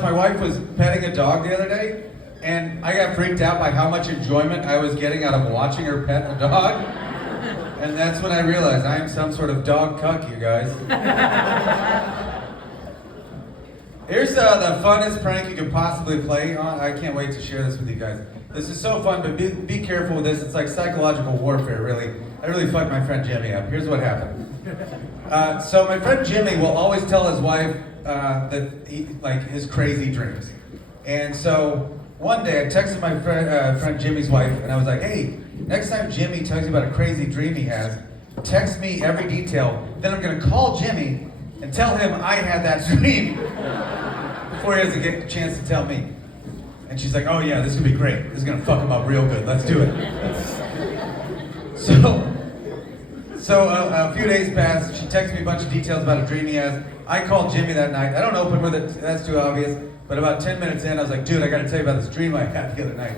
My wife was petting a dog the other day, and I got freaked out by how much enjoyment I was getting out of watching her pet a dog. And that's when I realized I am some sort of dog cuck, you guys. Here's the funnest prank you could possibly play on. I can't wait to share this with you guys. This is so fun, but be careful with this. It's like psychological warfare, really. I really fucked my friend Jimmy up. Here's what happened. So my friend Jimmy will always tell his wife that he, like, his crazy dreams. And so one day I texted my friend Jimmy's wife, and I was like, hey, next time Jimmy tells you about a crazy dream he has, text me every detail. Then I'm gonna call Jimmy and tell him I had that dream before he doesn't get a chance to tell me. And she's like, oh yeah, this is gonna be great. This is gonna fuck him up real good. Let's do it. So a few days passed. She texted me a bunch of details about a dream he has. I called Jimmy that night. I don't open with it, that's too obvious. But about 10 minutes in, I was like, dude, I gotta tell you about this dream I had the other night.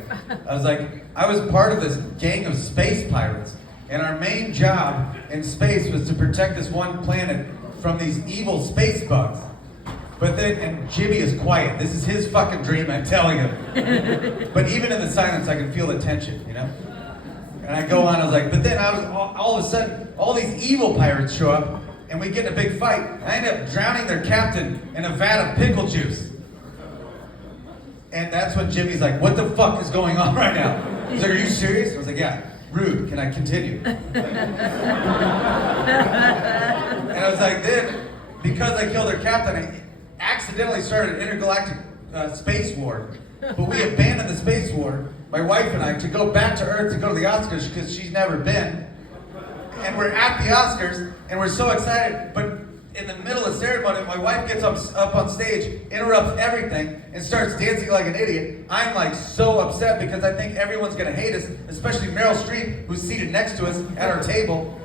I was like, I was part of this gang of space pirates. And our main job in space was to protect this one planet from these evil space bugs. But then, and Jimmy is quiet. This is his fucking dream, I'm telling him. But even in the silence, I can feel the tension, you know? And I go on, I was like, but then all of a sudden, all these evil pirates show up, and we get in a big fight. I end up drowning their captain in a vat of pickle juice. And that's when Jimmy's like, what the fuck is going on right now? He's like, are you serious? I was like, yeah. Rude, can I continue? And I was like, then, because I killed their captain, I accidentally started an intergalactic space war. But we abandoned the space war, my wife and I, to go back to Earth to go to the Oscars because she's never been. And we're at the Oscars, and we're so excited, but in the middle of the ceremony, my wife gets up on stage, interrupts everything, and starts dancing like an idiot. I'm like so upset because I think everyone's gonna hate us, especially Meryl Streep, who's seated next to us at our table.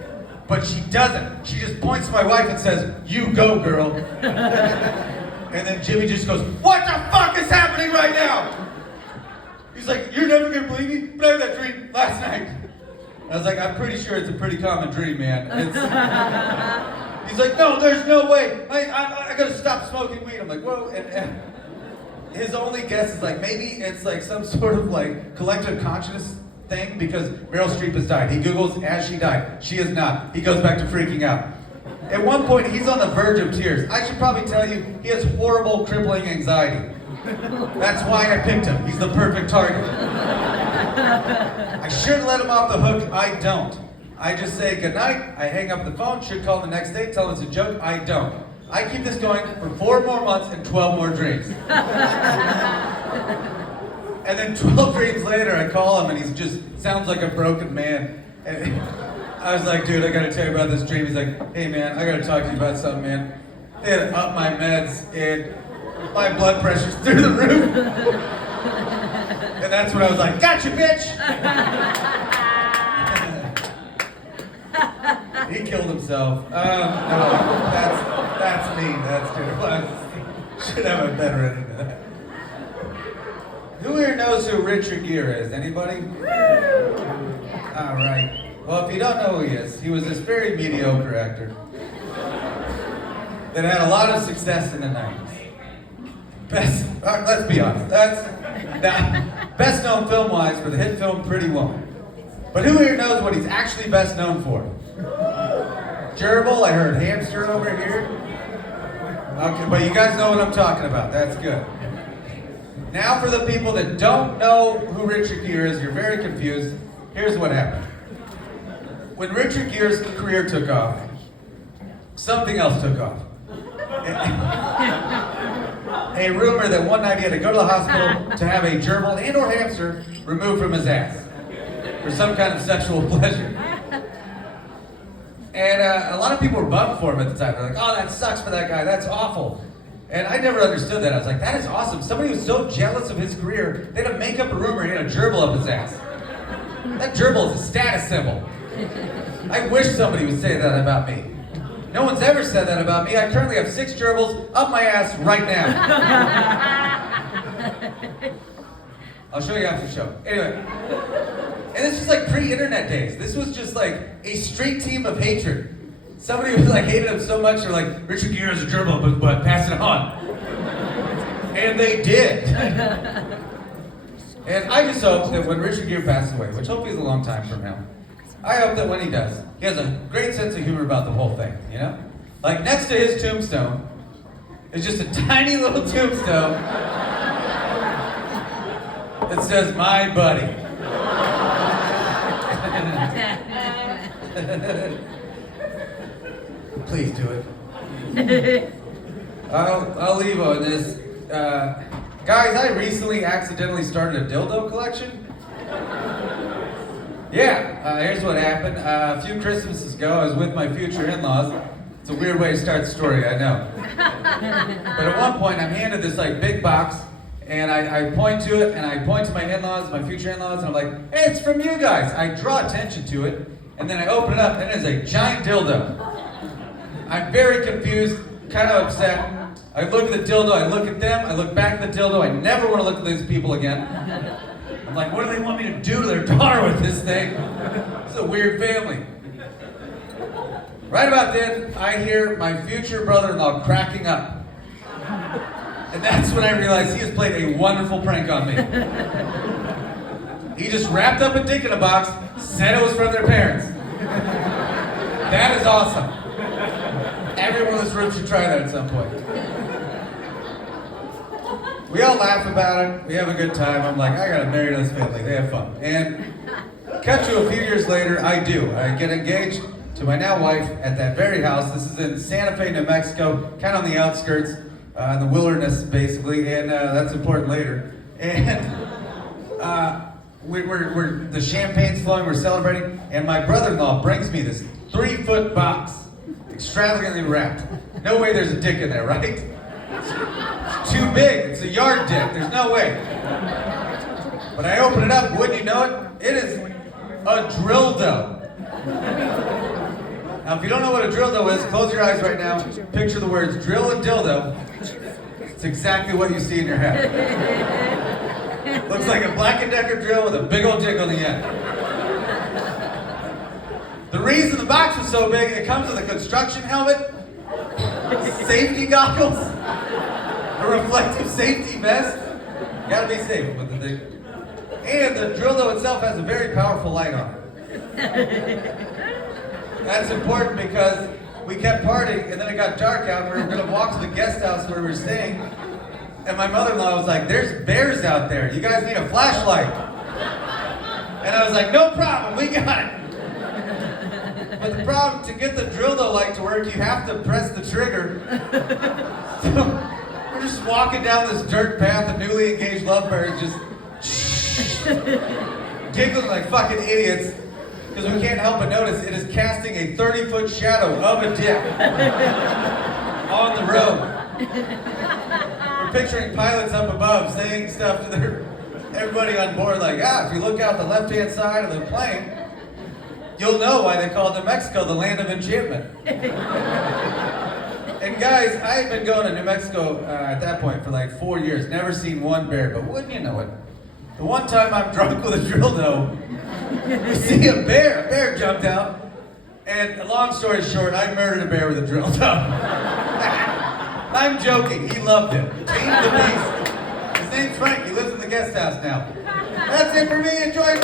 But she doesn't. She just points to my wife and says, you go, girl. And then Jimmy just goes, what the fuck is happening right now? He's like, you're never gonna believe me, but I had that dream last night. I was like, I'm pretty sure it's a pretty common dream, man. He's like, no, there's no way. I gotta stop smoking weed. I'm like, whoa. And his only guess is like, maybe it's like some sort of like collective consciousness thing because Meryl Streep has died. He Googles as she died. She is not. He goes back to freaking out. At one point, he's on the verge of tears. I should probably tell you, he has horrible, crippling anxiety. That's why I picked him. He's the perfect target. I should let him off the hook. I don't. I just say goodnight, I hang up the phone, should call the next day, tell him it's a joke. I don't. I keep this going for 4 more months and 12 more dreams. And then 12 dreams later, I call him and he just sounds like a broken man. And I was like, dude, I gotta tell you about this dream. He's like, hey man, I gotta talk to you about something, man. They had to up my meds and my blood pressure's through the roof. And that's when I was like, gotcha, bitch! He killed himself. No, that's mean. That's terrible. I should have a better ending to that. Who here knows who Richard Gere is? Anybody? All right. Well, if you don't know who he is, he was this very mediocre actor that had a lot of success in the 90s. Let's be honest. Best known film-wise for the hit film Pretty Woman. But who here knows what he's actually best known for? Gerbil, I heard hamster over here. Okay, but you guys know what I'm talking about. That's good. Now for the people that don't know who Richard Gere is, you're very confused. Here's what happened. When Richard Gere's career took off, something else took off. A rumor that one night he had to go to the hospital to have a gerbil and or hamster removed from his ass for some kind of sexual pleasure. And a lot of people were bummed for him at the time. They're like, oh, that sucks for that guy. That's awful. And I never understood that. I was like, that is awesome. Somebody was so jealous of his career, they had to make up a rumor he had a gerbil up his ass. That gerbil is a status symbol. I wish somebody would say that about me. No one's ever said that about me. I currently have 6 gerbils up my ass right now. I'll show you after the show. Anyway. And this was like pre-internet days. This was just like a street team of hatred. Somebody was like hated him so much, they're like, Richard Gere is a gerbil, but pass it on. And they did. And I just hope that when Richard Gere passes away, which hopefully is a long time from now, I hope that when he does, he has a great sense of humor about the whole thing, you know? Like next to his tombstone is just a tiny little tombstone that says, "My buddy." Please do it. I'll leave on this. Guys, I recently accidentally started a dildo collection. Yeah, here's what happened. A few Christmases ago, I was with my future in-laws. It's a weird way to start the story, I know. But at one point, I'm handed this like big box, and I point to it, and I point to my in-laws, my future in-laws, and I'm like, "Hey, it's from you guys." I draw attention to it, and then I open it up, and it is a giant dildo. I'm very confused, kind of upset. I look at the dildo, I look at them, I look back at the dildo, I never want to look at these people again. I'm like, what do they want me to do to their daughter with this thing? It's a weird family. Right about then, I hear my future brother-in-law cracking up. And that's when I realized he has played a wonderful prank on me. He just wrapped up a dick in a box, said it was from their parents. That is awesome. Everyone in this room should try that at some point. We all laugh about it. We have a good time. I'm like, I gotta marry this family. They have fun. And cut to a few years later, I do. I get engaged to my now wife at that very house. This is in Santa Fe, New Mexico, kind of on the outskirts, in the wilderness, basically. And that's important later. And we're the champagne's flowing. We're celebrating. And my brother-in-law brings me this 3-foot box, extravagantly wrapped. No way there's a dick in there, right? It's too big. It's a yard dick. There's no way. But I open it up, wouldn't you know it? It is a dildo. Now, if you don't know what a dildo is, close your eyes right now. Picture the words drill and dildo. It's exactly what you see in your head. Looks like a Black & Decker drill with a big old dick on the end. The reason the box was so big, it comes with a construction helmet, safety goggles, a reflective safety vest. Gotta be safe with the thing. And the dildo itself has a very powerful light on it. That's important because we kept partying and then it got dark out and we were gonna walk to the guest house where we were staying. And my mother-in-law was like, "There's bears out there. You guys need a flashlight." And I was like, "No problem, we got it." But the problem, to get the dildo light to work, you have to press the trigger. So we're just walking down this dirt path of newly engaged lovebirds, just giggling like fucking idiots, because we can't help but notice it is casting a 30-foot shadow of a dick on the road. We're picturing pilots up above saying stuff to everybody on board, like, if you look out the left-hand side of the plane, you'll know why they call New Mexico the land of enchantment. And guys, I had been going to New Mexico at that point for like 4 years, never seen one bear, but wouldn't you know it? The one time I'm drunk with a dildo, you see a bear jumped out, and long story short, I murdered a bear with a dildo. I'm joking, he loved it. Tamed the beast. His name's Frank, he lives in the guest house now. That's it for me, enjoy.